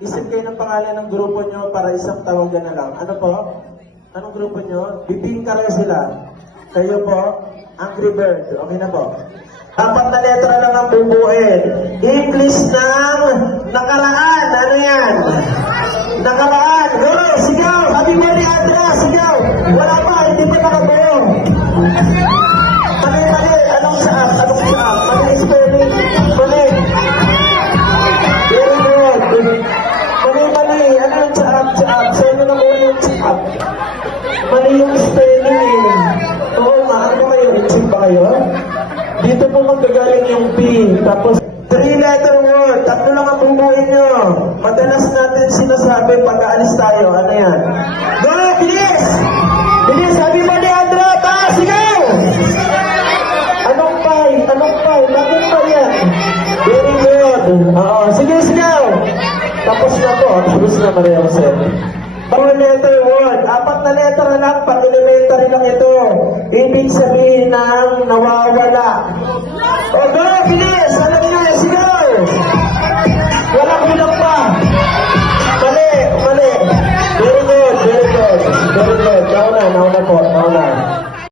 Isip kayo ng pangalan ng grupo nyo para isang tawagan na lang. Ano po? Anong grupo nyo? Bibingka rin sila. Kayo po, Angry Bird. Okay na po. Apat na letra lang ang bubuin. English ng nakaraan. Ano yan? Nakaraan. Go! Sigaw! Happy birthday, Andra! Sigaw! Wala pa! Hindi pa nakabuo. Mali. Anong saap? Mali spelling. Mali. Very good. Mali. Ano yung saap? Sa'yo na muna yung saap. Mali yung spelling. Oo, ano kayo? Isip ba kayo? Dito po magagaling yung P. Tapos, 3-letter word. Tatlo lang ang bubuhin nyo. Madalas natin sinasabi pag aalis tayo. Ano yan? Go! Bilis! Bilis! Happy birthday, Andra! Taas! Sigaw! Anong pie? Bakit pa yan? Very good. Oo. Sige, sigaw! Tapos na po. Tapos na, Maria Jose. 4-letter word. 4 na letra lang. Pag elementary lang ito. Ibig sabihin ng nawawala.